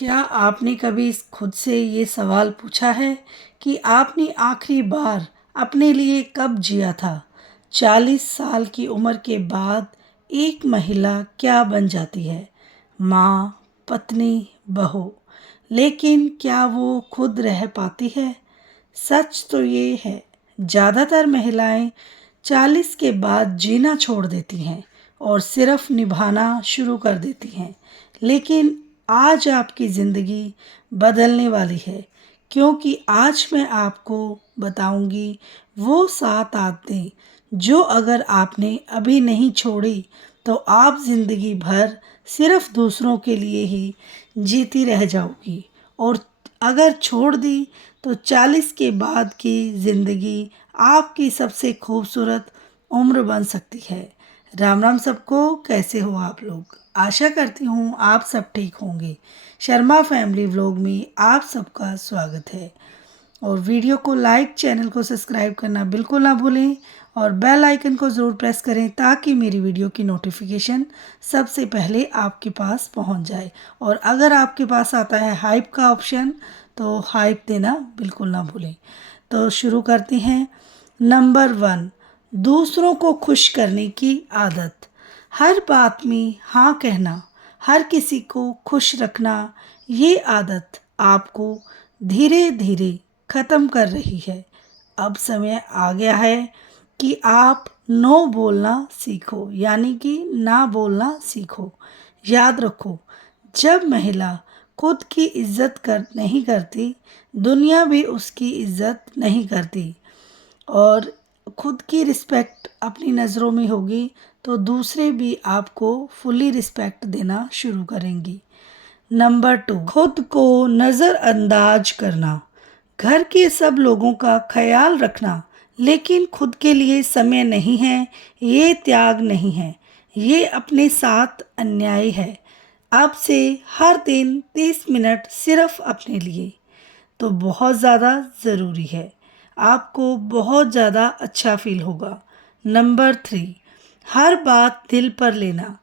क्या आपने कभी खुद से ये सवाल पूछा है कि आपने आखिरी बार अपने लिए कब जिया था? 40 साल की उम्र के बाद एक महिला क्या बन जाती है? माँ, पत्नी, बहू। लेकिन क्या वो खुद रह पाती है? सच तो ये है, ज़्यादातर महिलाएं 40 के बाद जीना छोड़ देती हैं और सिर्फ निभाना शुरू कर देती हैं। लेकिन आज आपकी ज़िंदगी बदलने वाली है, क्योंकि आज मैं आपको बताऊंगी वो 7 आदतें जो अगर आपने अभी नहीं छोड़ी तो आप ज़िंदगी भर सिर्फ दूसरों के लिए ही जीती रह जाओगी, और अगर छोड़ दी तो 40 के बाद की ज़िंदगी आपकी सबसे खूबसूरत उम्र बन सकती है। राम राम सबको, कैसे हो आप लोग? आशा करती हूँ आप सब ठीक होंगे। शर्मा फैमिली व्लॉग में आप सबका स्वागत है। और वीडियो को लाइक, चैनल को सब्सक्राइब करना बिल्कुल ना भूलें और बेल आइकन को ज़रूर प्रेस करें ताकि मेरी वीडियो की नोटिफिकेशन सबसे पहले आपके पास पहुंच जाए। और अगर आपके पास आता है हाइप का ऑप्शन तो हाइप देना बिल्कुल ना भूलें। तो शुरू करते हैं। नंबर 1, दूसरों को खुश करने की आदत। हर बात में हाँ कहना, हर किसी को खुश रखना, ये आदत आपको धीरे धीरे ख़त्म कर रही है। अब समय आ गया है कि आप नो बोलना सीखो, यानी कि ना बोलना सीखो। याद रखो, जब महिला खुद की इज्जत नहीं करती, दुनिया भी उसकी इज्जत नहीं करती। और खुद की रिस्पेक्ट अपनी नज़रों में होगी तो दूसरे भी आपको फुली रिस्पेक्ट देना शुरू करेंगी। नंबर 2, खुद को नज़रअंदाज करना। घर के सब लोगों का ख्याल रखना, लेकिन खुद के लिए समय नहीं है, ये त्याग नहीं है, ये अपने साथ अन्याय है। अब से हर दिन 30 मिनट सिर्फ अपने लिए तो बहुत ज़्यादा ज़रूरी है। आपको बहुत ज़्यादा अच्छा फील होगा। नंबर 3, हर बात दिल पर लेना।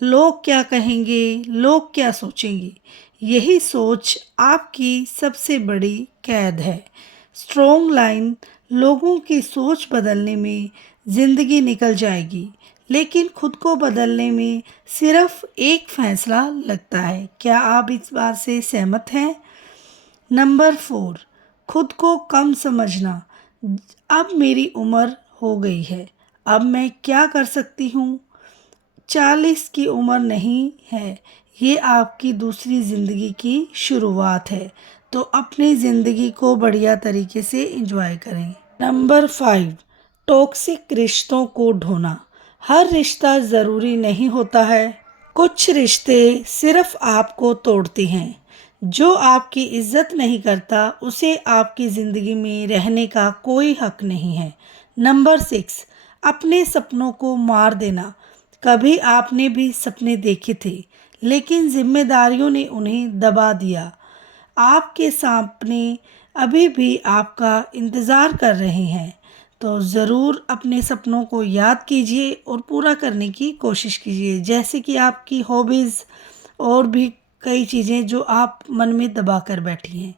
लोग क्या कहेंगे, लोग क्या सोचेंगे, यही सोच आपकी सबसे बड़ी कैद है। स्ट्रॉन्ग लाइन, लोगों की सोच बदलने में ज़िंदगी निकल जाएगी, लेकिन खुद को बदलने में सिर्फ एक फैसला लगता है। क्या आप इस बात से सहमत हैं? नंबर 4, खुद को कम समझना। अब मेरी उम्र हो गई है, अब मैं क्या कर सकती हूँ? 40 की उम्र नहीं है, ये आपकी दूसरी ज़िंदगी की शुरुआत है, तो अपनी ज़िंदगी को बढ़िया तरीके से एंजॉय करें। नंबर 5, टॉक्सिक रिश्तों को ढोना। हर रिश्ता ज़रूरी नहीं होता है, कुछ रिश्ते सिर्फ आपको तोड़ते हैं। जो आपकी इज्जत नहीं करता उसे आपकी ज़िंदगी में रहने का कोई हक नहीं है। नंबर 6, अपने सपनों को मार देना। कभी आपने भी सपने देखे थे, लेकिन जिम्मेदारियों ने उन्हें दबा दिया। आपके सपने अभी भी आपका इंतज़ार कर रहे हैं, तो ज़रूर अपने सपनों को याद कीजिए और पूरा करने की कोशिश कीजिए, जैसे कि आपकी हॉबीज़ और भी कई चीज़ें जो आप मन में दबा कर बैठी हैं।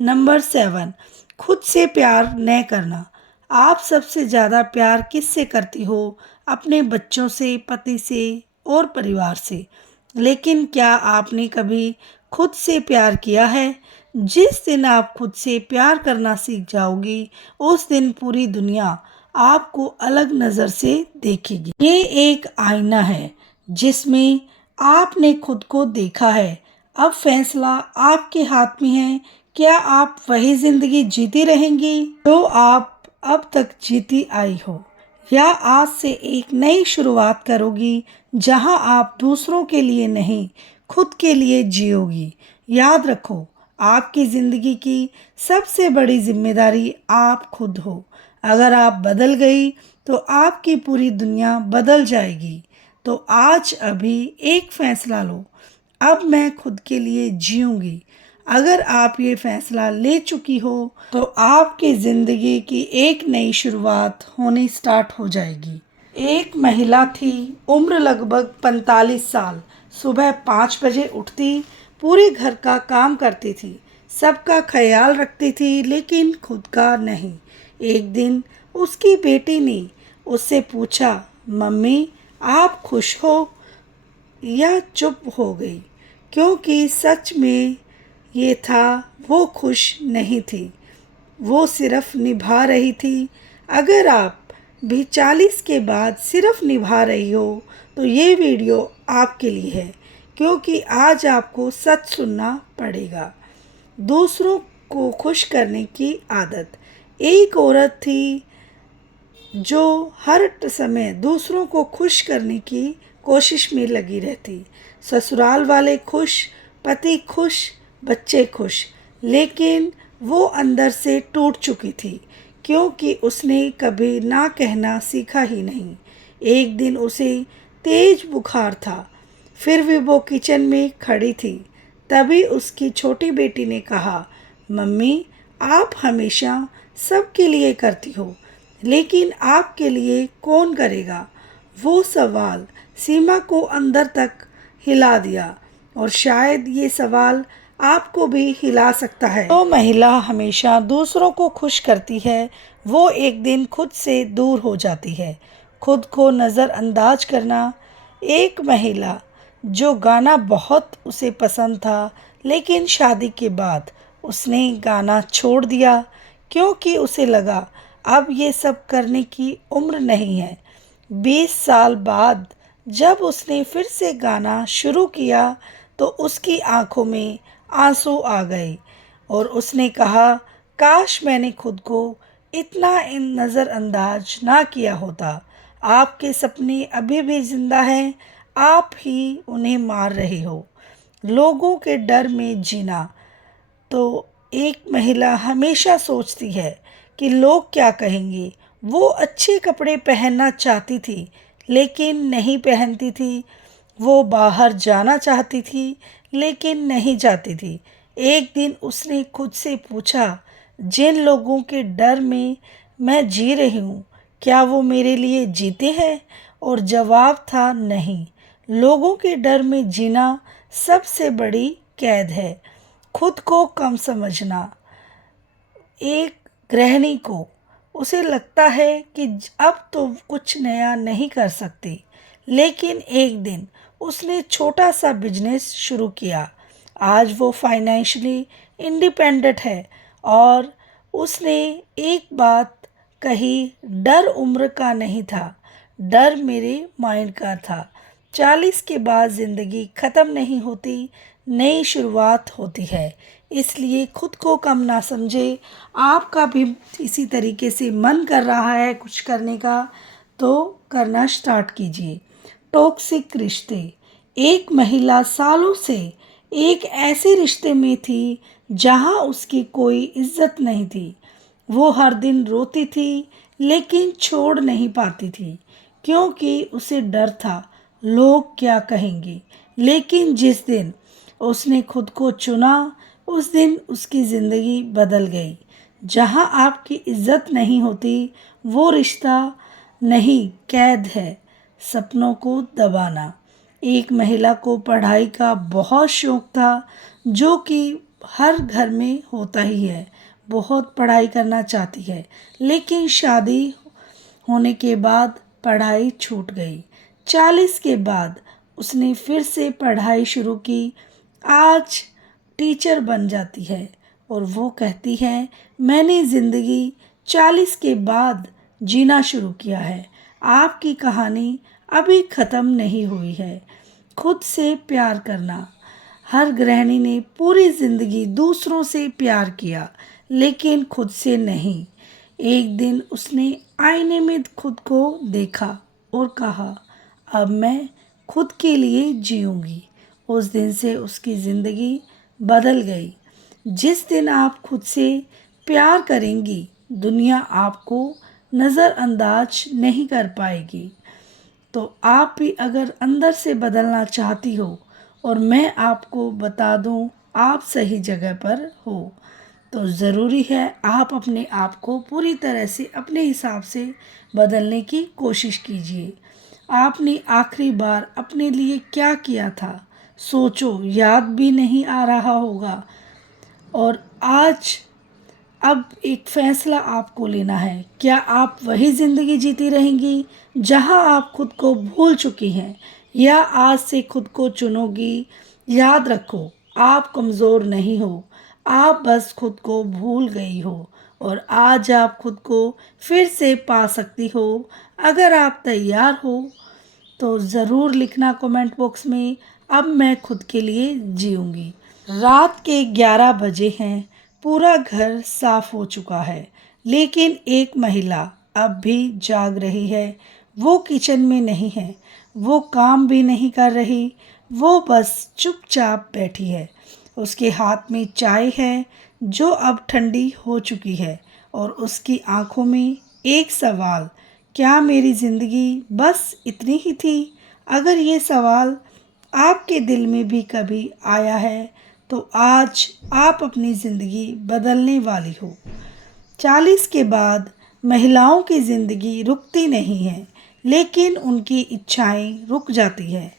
नंबर 7, खुद से प्यार न करना। आप सबसे ज़्यादा प्यार किससे करती हो? अपने बच्चों से, पति से और परिवार से। लेकिन क्या आपने कभी खुद से प्यार किया है? जिस दिन आप खुद से प्यार करना सीख जाओगी, उस दिन पूरी दुनिया आपको अलग नज़र से देखेगी। ये एक आईना है जिसमें आपने खुद को देखा है। अब फैसला आपके हाथ में है। क्या आप वही ज़िंदगी जीती रहेंगी जो आप अब तक जीती आई हो, या आज से एक नई शुरुआत करोगी जहां आप दूसरों के लिए नहीं, खुद के लिए जियोगी? याद रखो, आपकी ज़िंदगी की सबसे बड़ी जिम्मेदारी आप खुद हो। अगर आप बदल गई तो आपकी पूरी दुनिया बदल जाएगी। तो आज अभी एक फैसला लो, अब मैं खुद के लिए जीऊँगी। अगर आप ये फैसला ले चुकी हो तो आपकी ज़िंदगी की एक नई शुरुआत होनी स्टार्ट हो जाएगी। एक महिला थी, उम्र लगभग 45 साल। सुबह 5 बजे उठती, पूरे घर का काम करती थी, सबका ख्याल रखती थी, लेकिन खुद का नहीं। एक दिन उसकी बेटी ने उससे पूछा, मम्मी आप खुश हो? यह चुप हो गई, क्योंकि सच में ये था, वो खुश नहीं थी, वो सिर्फ निभा रही थी। अगर आप भी 40 के बाद सिर्फ निभा रही हो तो ये वीडियो आपके लिए है, क्योंकि आज आपको सच सुनना पड़ेगा। दूसरों को खुश करने की आदत। एक औरत थी जो हर समय दूसरों को खुश करने की कोशिश में लगी रहती। ससुराल वाले खुश, पति खुश, बच्चे खुश, लेकिन वो अंदर से टूट चुकी थी, क्योंकि उसने कभी ना कहना सीखा ही नहीं। एक दिन उसे तेज बुखार था, फिर भी वो किचन में खड़ी थी। तभी उसकी छोटी बेटी ने कहा, मम्मी आप हमेशा सबके लिए करती हो, लेकिन आपके लिए कौन करेगा? वो सवाल सीमा को अंदर तक हिला दिया, और शायद ये सवाल आपको भी हिला सकता है। जो महिला हमेशा दूसरों को खुश करती है, वो एक दिन खुद से दूर हो जाती है। खुद को नज़रअंदाज करना। एक महिला जो गाना बहुत उसे पसंद था, लेकिन शादी के बाद उसने गाना छोड़ दिया, क्योंकि उसे लगा अब ये सब करने की उम्र नहीं है। 20 साल बाद जब उसने फिर से गाना शुरू किया तो उसकी आंखों में आंसू आ गए, और उसने कहा, काश मैंने खुद को इतना नज़रअंदाज ना किया होता। आपके सपने अभी भी जिंदा हैं, आप ही उन्हें मार रहे हो। लोगों के डर में जीना। तो एक महिला हमेशा सोचती है कि लोग क्या कहेंगे। वो अच्छे कपड़े पहनना चाहती थी, लेकिन नहीं पहनती थी। वो बाहर जाना चाहती थी, लेकिन नहीं जाती थी। एक दिन उसने खुद से पूछा, जिन लोगों के डर में मैं जी रही हूँ, क्या वो मेरे लिए जीते हैं? और जवाब था नहीं। लोगों के डर में जीना सबसे बड़ी कैद है। खुद को कम समझना। एक गृहिणी को उसे लगता है कि अब तो कुछ नया नहीं कर सकती, लेकिन एक दिन उसने छोटा सा बिजनेस शुरू किया। आज वो फाइनेंशियली इंडिपेंडेंट है, और उसने एक बात कही, डर उम्र का नहीं था, डर मेरे माइंड का था। 40 के बाद ज़िंदगी ख़त्म नहीं होती, नई शुरुआत होती है। इसलिए खुद को कम ना समझे। आपका भी इसी तरीके से मन कर रहा है कुछ करने का, तो करना स्टार्ट कीजिए। टॉक्सिक रिश्ते। एक महिला सालों से एक ऐसे रिश्ते में थी जहां उसकी कोई इज्जत नहीं थी। वो हर दिन रोती थी, लेकिन छोड़ नहीं पाती थी, क्योंकि उसे डर था लोग क्या कहेंगे। लेकिन जिस दिन उसने खुद को चुना, उस दिन उसकी ज़िंदगी बदल गई। जहां आपकी इज्जत नहीं होती, वो रिश्ता नहीं, कैद है। सपनों को दबाना। एक महिला को पढ़ाई का बहुत शौक था, जो कि हर घर में होता ही है। बहुत पढ़ाई करना चाहती है, लेकिन शादी होने के बाद पढ़ाई छूट गई। 40 के बाद उसने फिर से पढ़ाई शुरू की। आज टीचर बन जाती है, और वो कहती है, मैंने ज़िंदगी 40 के बाद जीना शुरू किया है। आपकी कहानी अभी ख़त्म नहीं हुई है। खुद से प्यार करना। हर गृहिणी ने पूरी ज़िंदगी दूसरों से प्यार किया, लेकिन खुद से नहीं। एक दिन उसने आईने में खुद को देखा और कहा, अब मैं खुद के लिए जीऊँगी। उस दिन से उसकी ज़िंदगी बदल गई। जिस दिन आप खुद से प्यार करेंगी, दुनिया आपको नज़रअंदाज नहीं कर पाएगी। तो आप भी अगर अंदर से बदलना चाहती हो, और मैं आपको बता दूं, आप सही जगह पर हो, तो ज़रूरी है आप अपने आप को पूरी तरह से अपने हिसाब से बदलने की कोशिश कीजिए। आपने आखिरी बार अपने लिए क्या किया था? सोचो, याद भी नहीं आ रहा होगा। और आज अब एक फैसला आपको लेना है। क्या आप वही ज़िंदगी जीती रहेंगी जहां आप खुद को भूल चुकी हैं, या आज से खुद को चुनोगी? याद रखो, आप कमज़ोर नहीं हो, आप बस खुद को भूल गई हो, और आज आप खुद को फिर से पा सकती हो। अगर आप तैयार हो तो ज़रूर लिखना कमेंट बॉक्स में, अब मैं खुद के लिए जीऊँगी। रात के 11 बजे हैं, पूरा घर साफ हो चुका है, लेकिन एक महिला अब भी जाग रही है। वो किचन में नहीं है, वो काम भी नहीं कर रही, वो बस चुपचाप बैठी है। उसके हाथ में चाय है जो अब ठंडी हो चुकी है, और उसकी आंखों में एक सवाल, क्या मेरी ज़िंदगी बस इतनी ही थी? अगर ये सवाल आपके दिल में भी कभी आया है तो आज आप अपनी ज़िंदगी बदलने वाली हो। 40 के बाद महिलाओं की ज़िंदगी रुकती नहीं है, लेकिन उनकी इच्छाएं रुक जाती है।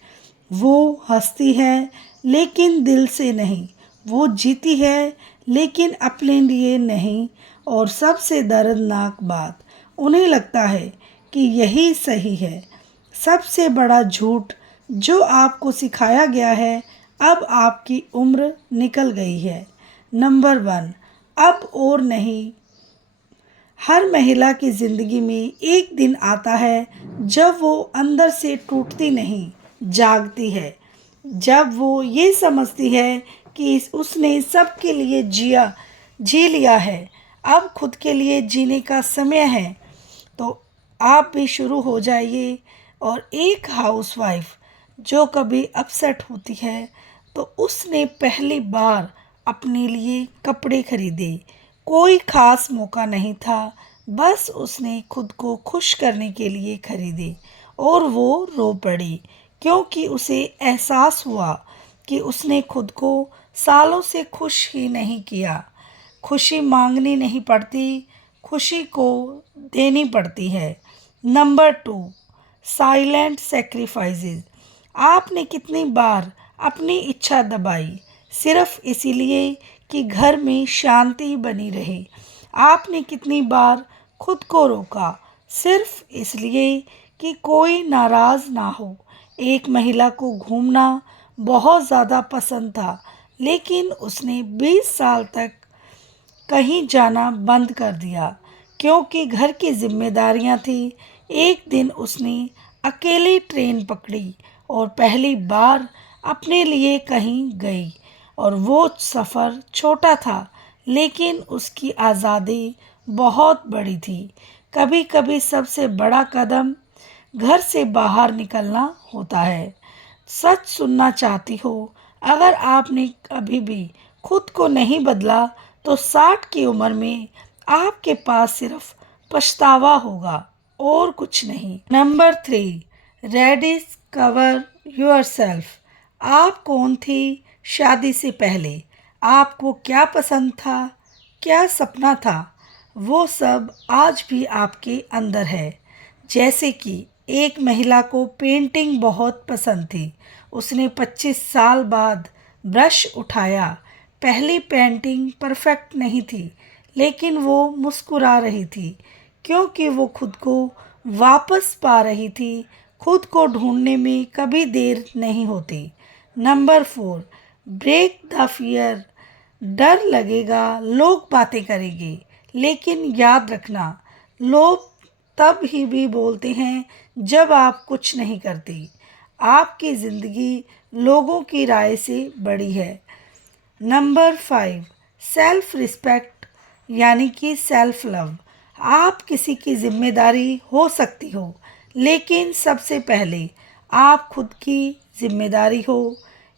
वो हंसती है लेकिन दिल से नहीं, वो जीती है लेकिन अपने लिए नहीं। और सबसे दर्दनाक बात, उन्हें लगता है कि यही सही है। सबसे बड़ा झूठ जो आपको सिखाया गया है, अब आपकी उम्र निकल गई है। नंबर 1, अब और नहीं। हर महिला की ज़िंदगी में एक दिन आता है जब वो अंदर से टूटती नहीं, जागती है। जब वो ये समझती है कि उसने सबके लिए जी लिया है, अब खुद के लिए जीने का समय है। तो आप भी शुरू हो जाइए। और एक हाउसवाइफ जो कभी अपसेट होती है, तो उसने पहली बार अपने लिए कपड़े खरीदे। कोई ख़ास मौका नहीं था, बस उसने खुद को खुश करने के लिए खरीदे, और वो रो पड़ी क्योंकि उसे एहसास हुआ कि उसने खुद को सालों से खुश ही नहीं किया। खुशी मांगनी नहीं पड़ती, खुशी को देनी पड़ती है। Number 2, silent sacrifices. आपने कितनी बार अपनी इच्छा दबाई सिर्फ इसीलिए कि घर में शांति बनी रहे? आपने कितनी बार खुद को रोका सिर्फ इसलिए कि कोई नाराज़ ना हो? एक महिला को घूमना बहुत ज़्यादा पसंद था, लेकिन उसने 20 साल तक कहीं जाना बंद कर दिया क्योंकि घर की जिम्मेदारियां थी। एक दिन उसने अकेली ट्रेन पकड़ी और पहली बार अपने लिए कहीं गई, और वो सफ़र छोटा था लेकिन उसकी आज़ादी बहुत बड़ी थी। कभी कभी सबसे बड़ा कदम घर से बाहर निकलना होता है। सच सुनना चाहती हो? अगर आपने अभी भी खुद को नहीं बदला, तो 60 की उम्र में आपके पास सिर्फ पछतावा होगा और कुछ नहीं। Number 3, rediscover yourself. आप कौन थी शादी से पहले? आपको क्या पसंद था, क्या सपना था? वो सब आज भी आपके अंदर है। जैसे कि एक महिला को पेंटिंग बहुत पसंद थी। उसने 25 साल बाद ब्रश उठाया। पहली पेंटिंग परफेक्ट नहीं थी, लेकिन वो मुस्कुरा रही थी क्योंकि वो खुद को वापस पा रही थी। खुद को ढूंढने में कभी देर नहीं होती। Number 4, break the fear. डर लगेगा, लोग बातें करेंगे, लेकिन याद रखना, लोग तब ही भी बोलते हैं जब आप कुछ नहीं करती। आपकी ज़िंदगी लोगों की राय से बड़ी है। नंबर 5, सेल्फ रिस्पेक्ट यानी कि सेल्फ लव। आप किसी की जिम्मेदारी हो सकती हो, लेकिन सबसे पहले आप खुद की जिम्मेदारी हो।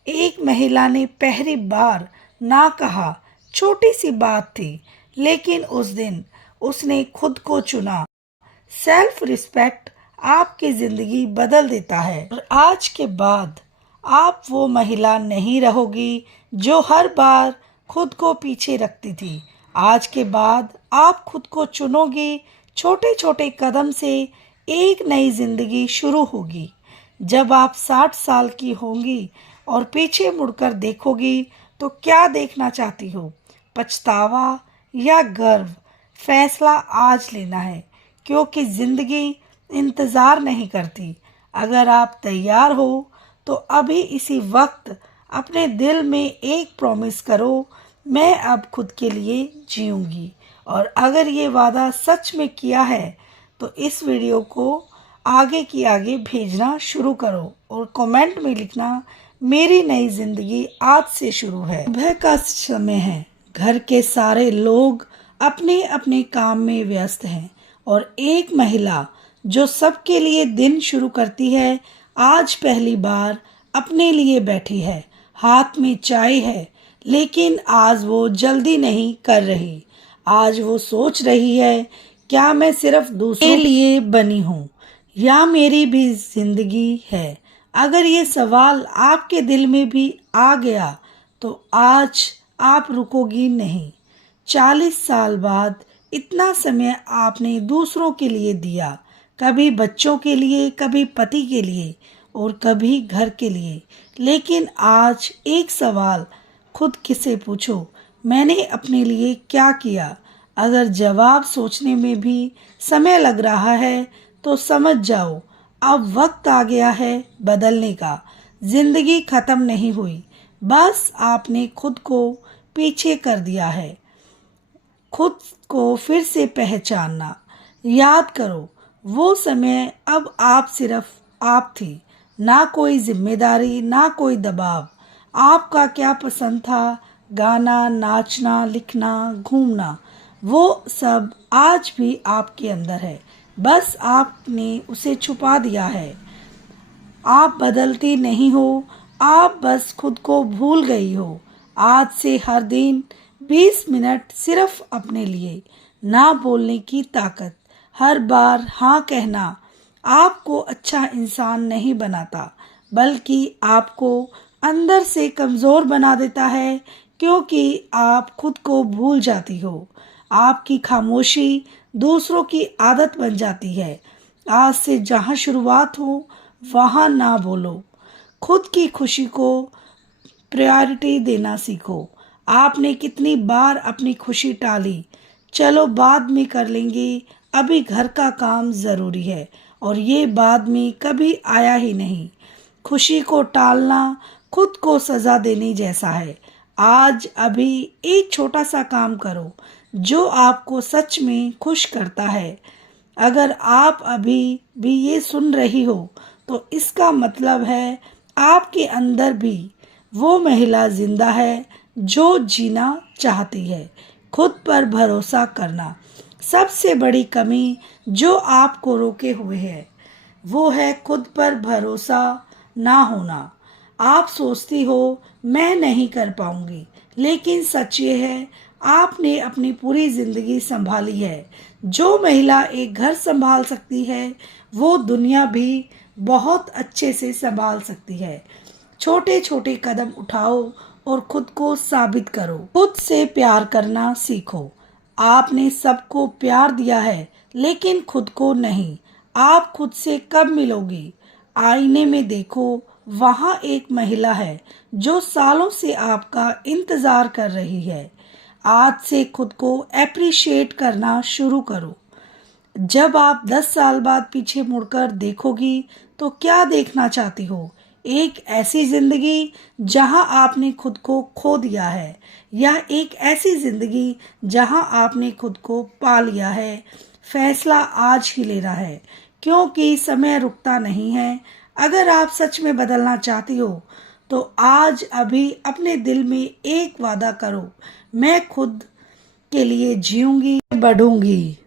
एक महिला ने पहली बार ना कहा, छोटी सी बात थी, लेकिन उस दिन उसने खुद को चुना। सेल्फ रिस्पेक्ट आपकी ज़िंदगी बदल देता है। और आज के बाद आप वो महिला नहीं रहोगी जो हर बार खुद को पीछे रखती थी। आज के बाद आप खुद को चुनोगी। छोटे छोटे कदम से एक नई ज़िंदगी शुरू होगी। जब आप 60 साल की होंगी, और पीछे मुड़कर देखोगी तो क्या देखना चाहती हो, पछतावा या गर्व? फैसला आज लेना है, क्योंकि ज़िंदगी इंतज़ार नहीं करती। अगर आप तैयार हो तो अभी इसी वक्त अपने दिल में एक प्रॉमिस करो, मैं अब खुद के लिए जीऊँगी। और अगर ये वादा सच में किया है तो इस वीडियो को आगे की आगे भेजना शुरू करो और कमेंट में लिखना, मेरी नई ज़िंदगी आज से शुरू है। सुबह का समय है, घर के सारे लोग अपने अपने काम में व्यस्त हैं और एक महिला जो सबके लिए दिन शुरू करती है, आज पहली बार अपने लिए बैठी है। हाथ में चाय है, लेकिन आज वो जल्दी नहीं कर रही। आज वो सोच रही है, क्या मैं सिर्फ दूसरों के लिए बनी हूँ या मेरी भी जिंदगी है? अगर ये सवाल आपके दिल में भी आ गया तो आज आप रुकोगी नहीं। 40 साल बाद इतना समय आपने दूसरों के लिए दिया, कभी बच्चों के लिए, कभी पति के लिए और कभी घर के लिए। लेकिन आज एक सवाल खुद से पूछो, मैंने अपने लिए क्या किया? अगर जवाब सोचने में भी समय लग रहा है तो समझ जाओ, अब वक्त आ गया है बदलने का। जिंदगी खत्म नहीं हुई, बस आपने खुद को पीछे कर दिया है। खुद को फिर से पहचानना। याद करो वो समय, अब आप सिर्फ आप थी, ना कोई जिम्मेदारी, ना कोई दबाव। आपका क्या पसंद था? गाना, नाचना, लिखना, घूमना, वो सब आज भी आपके अंदर है, बस आपने उसे छुपा दिया है। आप बदलती नहीं हो, आप बस खुद को भूल गई हो। आज से हर दिन 20 मिनट सिर्फ अपने लिए। ना बोलने की ताकत, हर बार हाँ कहना आपको अच्छा इंसान नहीं बनाता, बल्कि आपको अंदर से कमज़ोर बना देता है, क्योंकि आप खुद को भूल जाती हो। आपकी खामोशी दूसरों की आदत बन जाती है। आज से जहाँ शुरुआत हो वहाँ ना बोलो। खुद की खुशी को प्रायोरिटी देना सीखो। आपने कितनी बार अपनी खुशी टाली, चलो बाद में कर लेंगे, अभी घर का काम ज़रूरी है, और ये बाद में कभी आया ही नहीं। खुशी को टालना खुद को सज़ा देने जैसा है। आज अभी एक छोटा सा काम करो जो आपको सच में खुश करता है। अगर आप अभी भी ये सुन रही हो तो इसका मतलब है आपके अंदर भी वो महिला जिंदा है जो जीना चाहती है। खुद पर भरोसा करना। सबसे बड़ी कमी जो आपको रोके हुए है वो है खुद पर भरोसा ना होना। आप सोचती हो मैं नहीं कर पाऊंगी, लेकिन सच ये है आपने अपनी पूरी जिंदगी संभाली है। जो महिला एक घर संभाल सकती है वो दुनिया भी बहुत अच्छे से संभाल सकती है। छोटे छोटे कदम उठाओ और खुद को साबित करो। खुद से प्यार करना सीखो। आपने सबको प्यार दिया है, लेकिन खुद को नहीं। आप खुद से कब मिलोगी? आईने में देखो, वहाँ एक महिला है जो सालों से आपका इंतजार कर रही है। आज से खुद को एप्रिशिएट करना शुरू करो। जब आप 10 साल बाद पीछे मुड़कर देखोगी तो क्या देखना चाहती हो? एक ऐसी जिंदगी जहां आपने खुद को खो दिया है, या एक ऐसी जिंदगी जहां आपने खुद को पा लिया है? फैसला आज ही लेना है, क्योंकि समय रुकता नहीं है। अगर आप सच में बदलना चाहती हो तो आज अभी अपने दिल में एक वादा करो, मैं खुद के लिए जीऊंगी, बढ़ूंगी।